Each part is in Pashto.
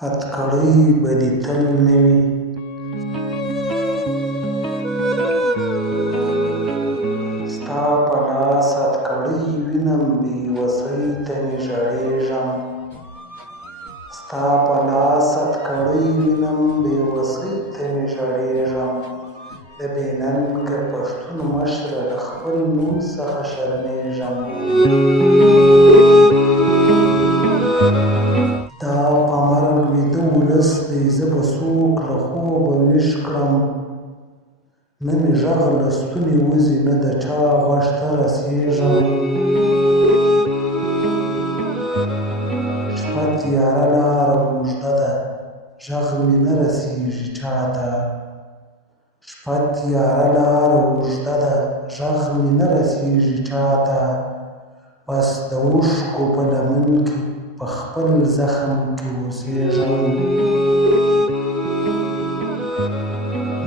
هتکړۍ به دې تل نه وي. ستا په لاس هتکړۍ وینم بې وسۍ ته مې ژړېږم. ستا په لاس هتکړۍ وینم بې وسۍ ته مې ژړېږم. د بې ننګه پښتون مشره له خپل نوم څخه شرمېږم. دا په مرګ ویده ولس دی، زه به څوک له خوبه ویښ کړم. نه مې غږ له ستوني وځي، نه د چا غوږ ته رسېږم. شپه تیاره لاره اوږده ده، غږ مې نه رسېږي چاته. شپه تیاره لاره اوږده ده، غږ مې نه رسېږي چاته. بس د اوښکو په لمن کې په خپل زخم کې اوسېږم.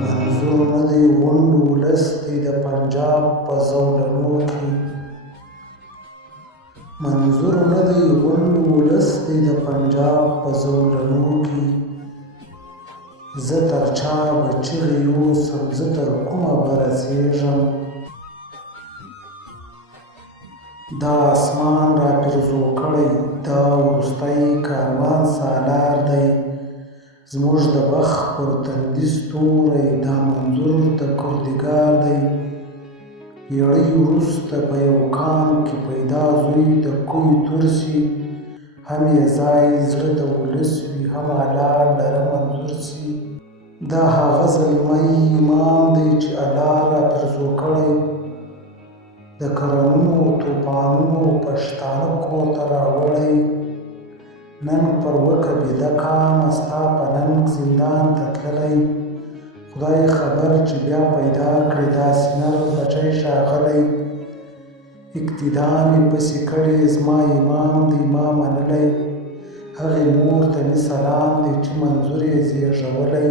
منظور نه دی غونډ ولس دی د پنجاب په زولنو کې. منظور نه دی غونډ ولس دی د پنجاب په زولنو کې. زه تر چا به چغې یوسم، زه تر کومه به رسېږم. دا اسمان را پیرزو کړی، دا وروستی کاروان سالار دی. زموږ د بخت پر تندي ستوری، دا منظور د کردګار دی. پېړۍ وروسته په یو کان کې پیدا زوی د کوی ترسي. هم یې ځای زړه د ولس وي، هم حلال لره منظور سي. دا هغه زلمی امام دی چې الله را پیرزو کړی. د کرنونو توپانونو پښتانه کور ته راوړی. نن پر وکه بیده کامه ستا په ننګ زندان ته تللی. خدای خبر چې بیا پیدا کړې داسې نر بچی ښاغلی. اقتدا مې پسې کړې زما امام دی ما منلی. هغې مور ته مې سلام دی چې منظور یې زېږولی.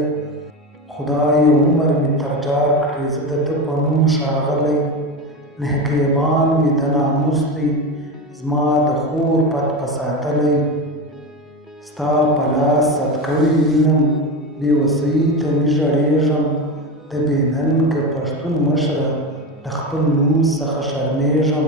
خدای عمر مې تر جا کړې زه د ده په نوم ښاغلی. نهګیبان مې د ناموس دی زما د خور پت په ساتلی. ستا په لاس هتکړۍ وینم بې وسۍ ته مې ژړېږم. د بې ننګه پښتون مشره له خپل نوم څخه شرمېږم.